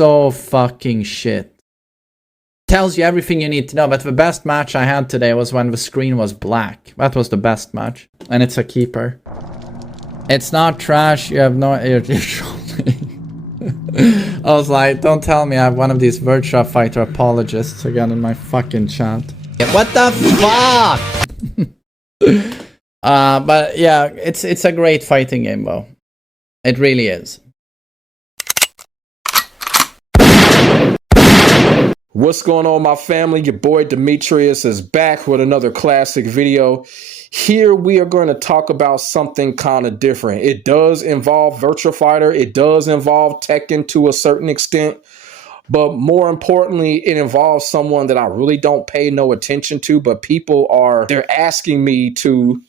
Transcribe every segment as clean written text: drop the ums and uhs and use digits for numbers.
so fucking shit. Tells you everything you need to know. But the best match I had today was when the screen was black. That was the best match. And it's a keeper. It's not trash. You have no... You're trolling. I was like, don't tell me I have one of these Virtua Fighter apologists again in my fucking chat. What the fuck? But yeah, it's a great fighting game though. It really is. What's going on, my family? Your boy Demetrius is back with another classic video. Here we are going to talk about something kind of different. It does involve Virtua Fighter. It does involve Tekken to a certain extent. But more importantly, it involves someone that I really don't pay no attention to, but they're asking me to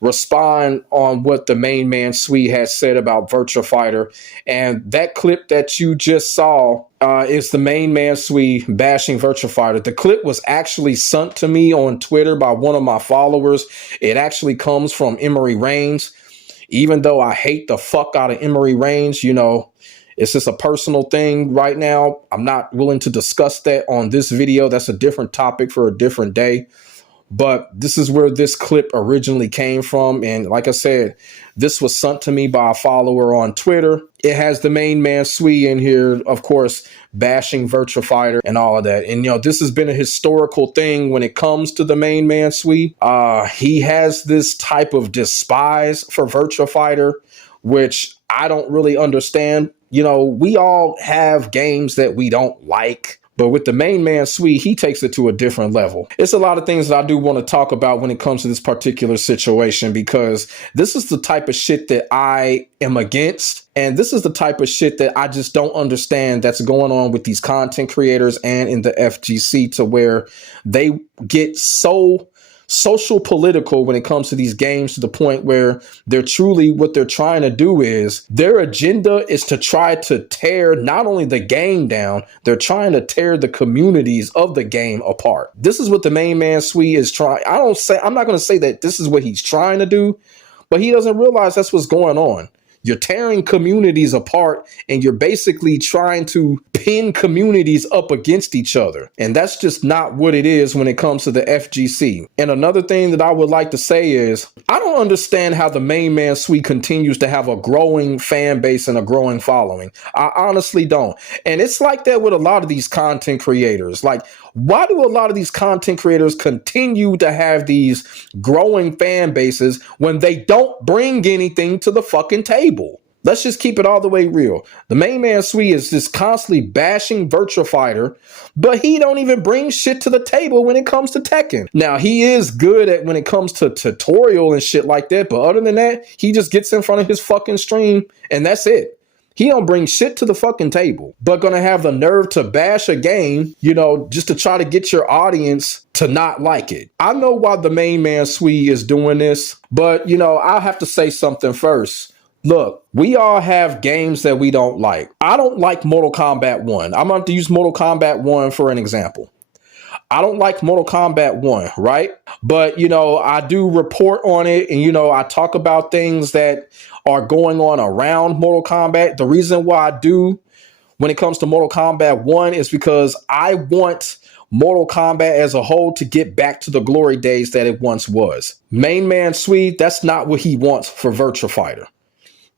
respond on what the MAINMANSWE'S has said about Virtua Fighter. And that clip that you just saw is the MAINMANSWE'S bashing Virtua Fighter. The clip was actually sent to me on Twitter by one of my followers. It actually comes from Emery Reigns. Even though I hate the fuck out of Emery Reigns, you know, it's just a personal thing right now. I'm not willing to discuss that on this video. That's a different topic for a different day. But this is where this clip originally came from. And like I said, this was sent to me by a follower on Twitter. It has the MAINMANSWE'S in here, of course, bashing Virtua Fighter and all of that. And, you know, this has been a historical thing when it comes to the MAINMANSWE'S. He has this type of despise for Virtua Fighter, which I don't really understand. You know, we all have games that we don't like. But with the MAINMANSWE'S, he takes it to a different level. It's a lot of things that I do want to talk about when it comes to this particular situation, because this is the type of shit that I am against. And this is the type of shit that I just don't understand that's going on with these content creators and in the FGC, to where they get so social political when it comes to these games, to the point where what they're trying to do is, their agenda is to try to tear not only the game down, they're trying to tear the communities of the game apart. This is what the MAINMANSWE'S is trying. I'm not going to say that this is what he's trying to do, but he doesn't realize that's what's going on. You're tearing communities apart, and you're basically trying to pin communities up against each other. And that's just not what it is when it comes to the FGC. And another thing that I would like to say is, I don't understand how the MAINMANSWE'S continues to have a growing fan base and a growing following. I honestly don't. And it's like that with a lot of these content creators. Like, why do a lot of these content creators continue to have these growing fan bases when they don't bring anything to the fucking table? Let's just keep it all the way real. The MAINMANSWE'S is just constantly bashing Virtua Fighter, but he don't even bring shit to the table when it comes to Tekken. Now, he is good at when it comes to tutorial and shit like that, but other than that, he just gets in front of his fucking stream and that's it. He don't bring shit to the fucking table, but gonna have the nerve to bash a game, you know, just to try to get your audience to not like it. I know why the MAINMANSWE'S is doing this, but, you know, I'll have to say something first. Look, we all have games that we don't like. I don't like Mortal Kombat 1. I'm going to use Mortal Kombat 1 for an example. I don't like Mortal Kombat 1, right? But, you know, I do report on it, and, you know, I talk about things that are going on around Mortal Kombat. The reason why I do when it comes to Mortal Kombat 1 is because I want Mortal Kombat as a whole to get back to the glory days that it once was. MAINMANSWE'S, that's not what he wants for Virtua Fighter.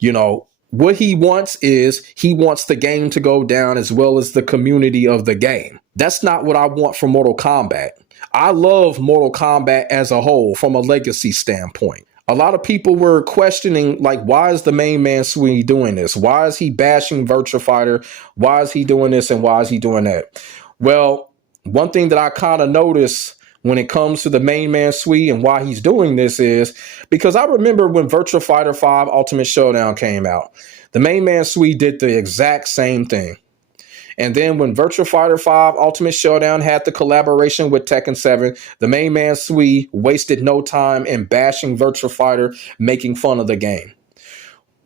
You know, what he wants is, he wants the game to go down as well as the community of the game. That's not what I want for Mortal Kombat. I love Mortal Kombat as a whole from a legacy standpoint. A lot of people were questioning, like, why is the MAINMANSWE'S doing this? Why is he bashing Virtua Fighter? Why is he doing this and why is he doing that? Well, one thing that I kind of noticed when it comes to the MAINMANSWE'S and why he's doing this is because I remember when Virtua Fighter 5 Ultimate Showdown came out, the MAINMANSWE'S did the exact same thing. And then when Virtua Fighter 5 Ultimate Showdown had the collaboration with Tekken 7, the MAINMANSWE'S wasted no time in bashing Virtua Fighter, making fun of the game.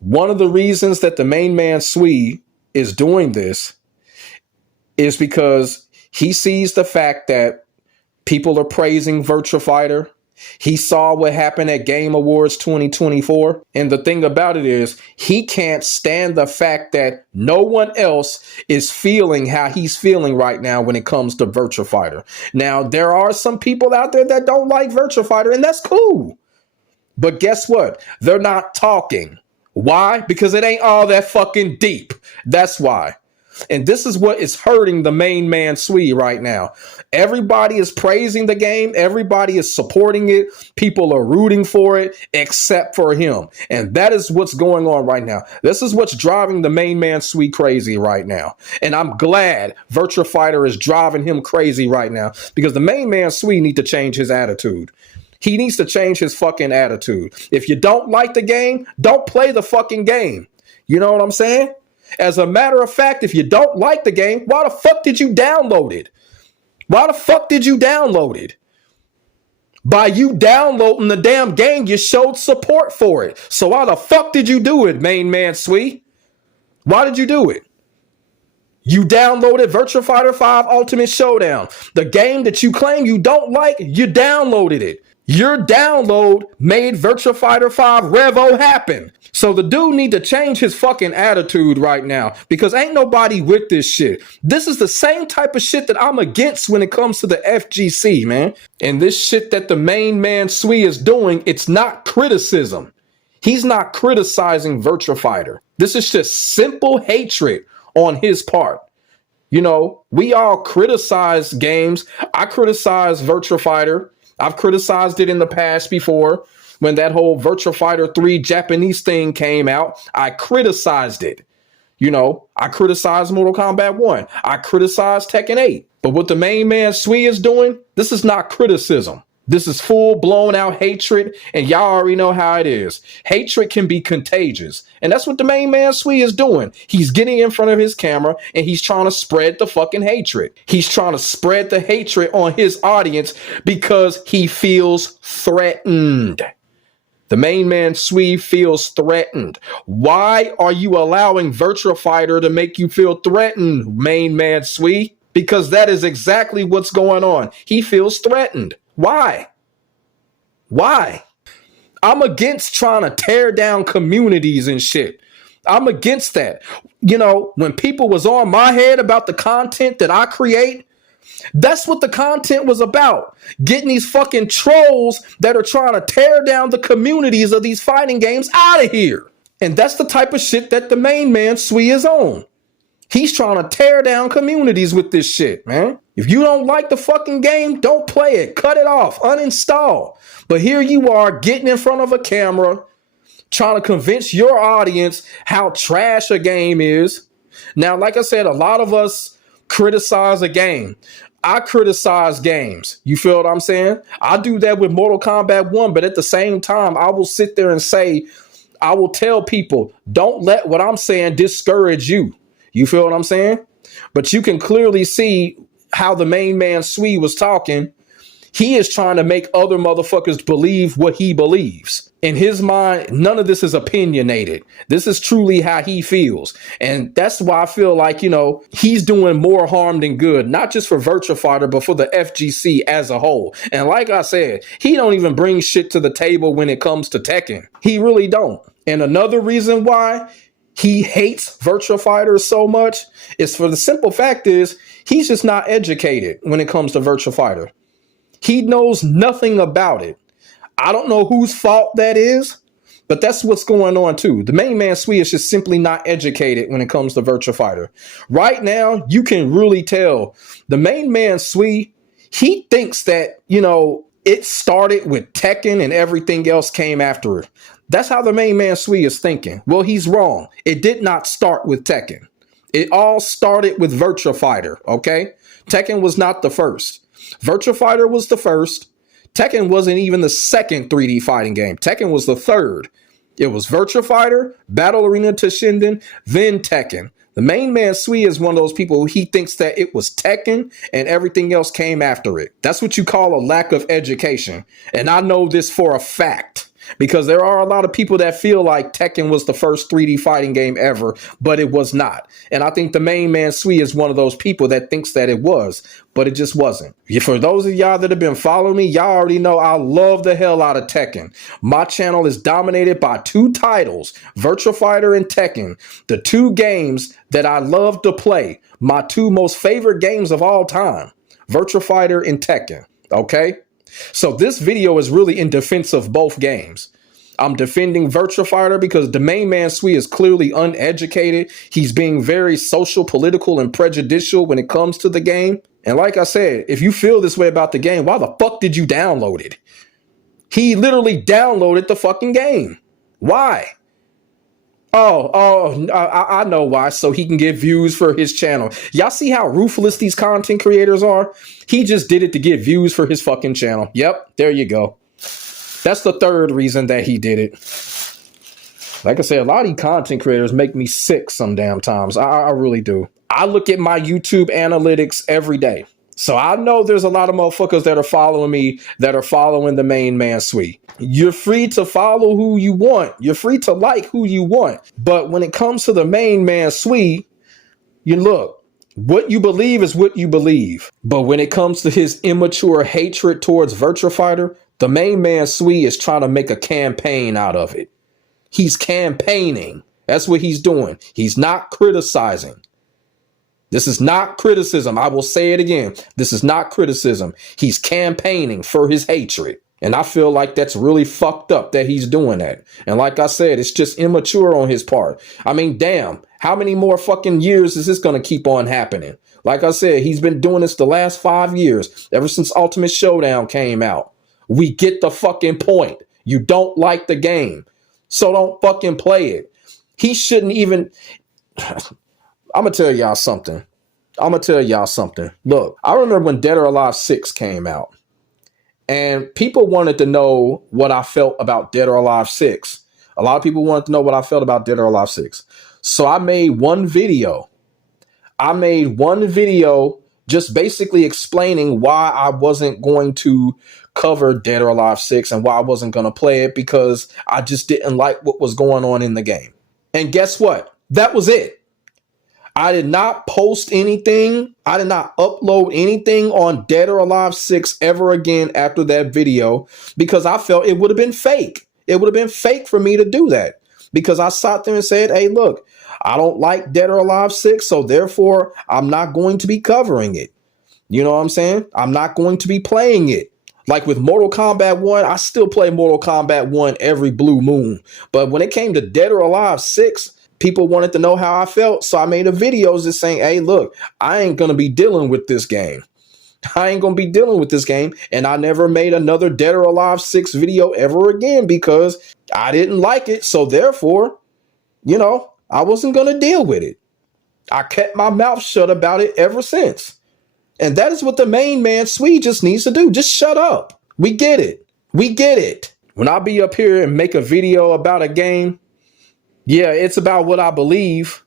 One of the reasons that the MAINMANSWE'S is doing this is because he sees the fact that people are praising Virtua Fighter. He saw what happened at Game Awards 2024. And the thing about it is, he can't stand the fact that no one else is feeling how he's feeling right now when it comes to Virtua Fighter. Now, there are some people out there that don't like Virtua Fighter, and that's cool. But guess what? They're not talking. Why? Because it ain't all that fucking deep. That's why. And this is what is hurting the main man Swee right now. Everybody is praising the game. Everybody is supporting it. People are rooting for it, except for him. And that is what's going on right now. This is what's driving the main man Swee crazy right now. And I'm glad Virtua Fighter is driving him crazy right now, because the main man Swee need to change his attitude. He needs to change his fucking attitude. If you don't like the game, don't play the fucking game. You know what I'm saying? As a matter of fact, if you don't like the game, why the fuck did you download it? Why the fuck did you download it? By you downloading the damn game, you showed support for it. So why the fuck did you do it, main man Swee? Why did you do it? You downloaded Virtua Fighter 5 Ultimate Showdown. The game that you claim you don't like, you downloaded it. Your download made Virtua Fighter 5 Revo happen. So the dude need to change his fucking attitude right now, because ain't nobody with this shit. This is the same type of shit that I'm against when it comes to the FGC, man. And this shit that the main man Swee is doing, it's not criticism. He's not criticizing Virtua Fighter. This is just simple hatred on his part. You know, we all criticize games. I criticize Virtua Fighter. I've criticized it in the past before. When that whole Virtua Fighter 3 Japanese thing came out, I criticized it. You know, I criticized Mortal Kombat 1. I criticized Tekken 8. But what the main man Swee is doing, this is not criticism. This is full blown out hatred, and y'all already know how it is. Hatred can be contagious, and that's what the main man Swee is doing. He's getting in front of his camera, and he's trying to spread the fucking hatred. He's trying to spread the hatred on his audience because he feels threatened. The main man Swee feels threatened. Why are you allowing Virtua Fighter to make you feel threatened, main man Swee? Because that is exactly what's going on. He feels threatened. Why? Why? I'm against trying to tear down communities and shit. I'm against that. You know, when people was on my head about the content that I create, that's what the content was about. Getting these fucking trolls that are trying to tear down the communities of these fighting games out of here. And that's the type of shit that the main man Swee is on. He's trying to tear down communities with this shit, man. If you don't like the fucking game, don't play it. Cut it off. Uninstall. But here you are getting in front of a camera, trying to convince your audience how trash a game is. Now, like I said, a lot of us criticize a game. I criticize games. You feel what I'm saying? I do that with Mortal Kombat 1, but at the same time, I will sit there and say, I will tell people, don't let what I'm saying discourage you. You feel what I'm saying? But you can clearly see how the main man Swee was talking. He is trying to make other motherfuckers believe what he believes. In his mind, none of this is opinionated. This is truly how he feels. And that's why I feel like, you know, he's doing more harm than good, not just for Virtua Fighter, but for the FGC as a whole. And like I said, he don't even bring shit to the table when it comes to Tekken. He really don't. And another reason why he hates Virtua Fighter so much is for the simple fact is he's just not educated when it comes to Virtua Fighter. He knows nothing about it. I don't know whose fault that is, but that's what's going on too. The main man Swee is just simply not educated when it comes to Virtua Fighter. Right now, you can really tell the main man Swee, he thinks that, you know, it started with Tekken and everything else came after it. That's how the main man Swee is thinking. Well, he's wrong. It did not start with Tekken. It all started with Virtua Fighter, okay? Tekken was not the first. Virtua Fighter was the first. Tekken wasn't even the second 3D fighting game. Tekken was the third. It was Virtua Fighter, Battle Arena Toshinden, then Tekken. The main man Swee is one of those people who he thinks that it was Tekken and everything else came after it. That's what you call a lack of education. And I know this for a fact. Because there are a lot of people that feel like Tekken was the first 3D fighting game ever, but it was not. And I think the main man Sui is one of those people that thinks that it was, but it just wasn't. For those of y'all that have been following me, y'all already know I love the hell out of Tekken. My channel is dominated by two titles, Virtua Fighter and Tekken, the two games that I love to play, my two most favorite games of all time, Virtua Fighter and Tekken, okay? So this video is really in defense of both games. I'm defending Virtua Fighter because the main man Sui is clearly uneducated. He's being very social, political, and prejudicial when it comes to the game. And like I said, if you feel this way about the game, why the fuck did you download it? He literally downloaded the fucking game. Why? I know why. So he can get views for his channel. Y'all see how ruthless these content creators are? He just did it to get views for his fucking channel. Yep, there you go. That's the third reason that he did it. Like I said, a lot of these content creators make me sick some damn times. I really do. I look at my YouTube analytics every day. So I know there's a lot of motherfuckers that are following me that are following the main man Sui. You're free to follow who you want. You're free to like who you want. But when it comes to the main man Sui, you look, what you believe is what you believe. But when it comes to his immature hatred towards Virtua Fighter, the main man Sui is trying to make a campaign out of it. He's campaigning. That's what he's doing. He's not criticizing. This is not criticism. I will say it again. This is not criticism. He's campaigning for his hatred. And I feel like that's really fucked up that he's doing that. And like I said, it's just immature on his part. I mean, damn, how many more fucking years is this going to keep on happening? Like I said, he's been doing this the last 5 years, ever since Ultimate Showdown came out. We get the fucking point. You don't like the game, so don't fucking play it. He shouldn't even... I'm going to tell y'all something. Look, I remember when Dead or Alive 6 came out, and people wanted to know what I felt about Dead or Alive 6. A lot of people wanted to know what I felt about Dead or Alive 6. So I made one video. Just basically explaining why I wasn't going to cover Dead or Alive 6 and why I wasn't going to play it, because I just didn't like what was going on in the game. And guess what? That was it. I did not post anything. I did not upload anything on Dead or Alive 6 ever again after that video, because I felt it would have been fake. It would have been fake for me to do that, because I sat there and said, hey, look, I don't like Dead or Alive 6, so therefore I'm not going to be covering it. You know what I'm saying? I'm not going to be playing it. Like with Mortal Kombat 1, I still play Mortal Kombat 1 every blue moon. But when it came to Dead or Alive 6, people wanted to know how I felt, so I made a video just saying, hey, look, I ain't going to be dealing with this game. And I never made another Dead or Alive 6 video ever again because I didn't like it. So therefore, you know, I wasn't going to deal with it. I kept my mouth shut about it ever since. And that is what the main man Sui just needs to do. Just shut up. We get it. When I be up here and make a video about a game, yeah, it's about what I believe,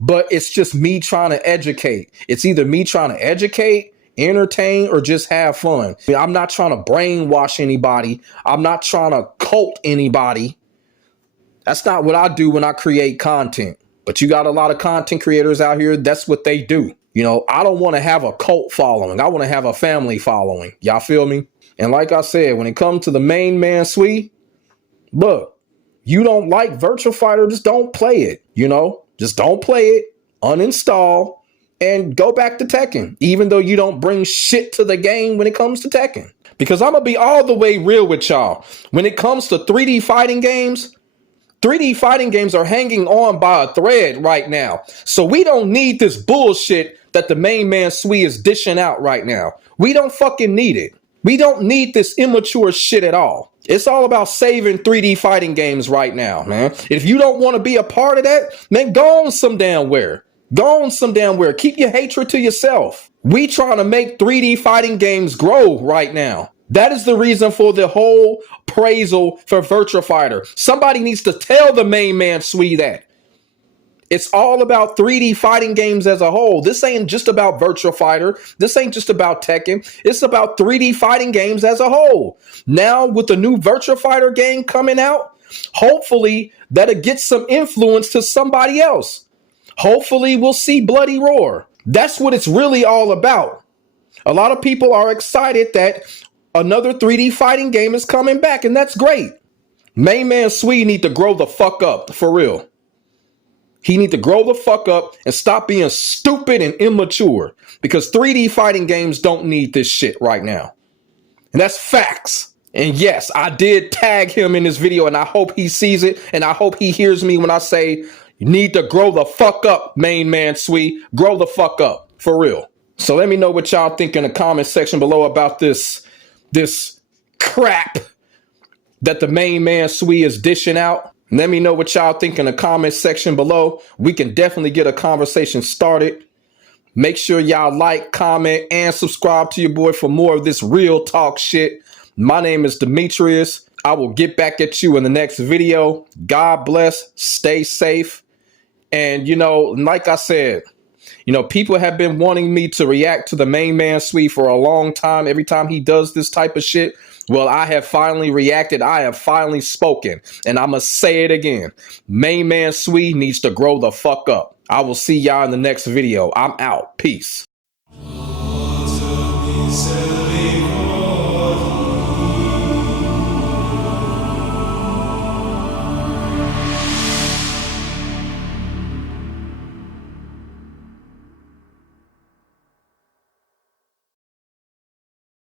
but it's just me trying to educate. It's either me trying to educate, entertain, or just have fun. I'm not trying to brainwash anybody. I'm not trying to cult anybody. That's not what I do when I create content. But you got a lot of content creators out here. That's what they do. You know, I don't want to have a cult following. I want to have a family following. Y'all feel me? And like I said, when it comes to the main man Sui, look, you don't like Virtua Fighter, just don't play it. You know, just don't play it, uninstall, and go back to Tekken, even though you don't bring shit to the game when it comes to Tekken. Because I'm going to be all the way real with y'all. When it comes to 3D fighting games are hanging on by a thread right now. So we don't need this bullshit that the main man Sui is dishing out right now. We don't fucking need it. We don't need this immature shit at all. It's all about saving 3D fighting games right now, man. If you don't want to be a part of that, man, go on some damn where. Keep your hatred to yourself. We trying to make 3D fighting games grow right now. That is the reason for the whole appraisal for Virtua Fighter. Somebody needs to tell the main man Sui that. It's all about 3D fighting games as a whole. This ain't just about Virtua Fighter. This ain't just about Tekken. It's about 3D fighting games as a whole. Now, with the new Virtua Fighter game coming out, hopefully that'll get some influence to somebody else. Hopefully we'll see Bloody Roar. That's what it's really all about. A lot of people are excited that another 3D fighting game is coming back, and that's great. MAINMANSWE'S need to grow the fuck up, for real. He need to grow the fuck up and stop being stupid and immature, because 3D fighting games don't need this shit right now. And that's facts. And yes, I did tag him in this video, and I hope he sees it, and I hope he hears me when I say, you need to grow the fuck up, MAINMANSWE'S. Grow the fuck up, for real. So let me know what y'all think in the comment section below about this crap that the MAINMANSWE'S is dishing out. Let me know what y'all think in the comment section below. We can definitely get a conversation started. Make sure y'all like, comment, and subscribe to your boy for more of this real talk shit. My name is Demetrius. I will get back at you in the next video. God bless. Stay safe. And, like I said, people have been wanting me to react to the MAINMANSWE'S for a long time. Every time he does this type of shit. Well, I have finally reacted. I have finally spoken. And I'm going to say it again. MAINMANSWE'S needs to grow the fuck up. I will see y'all in the next video. I'm out. Peace.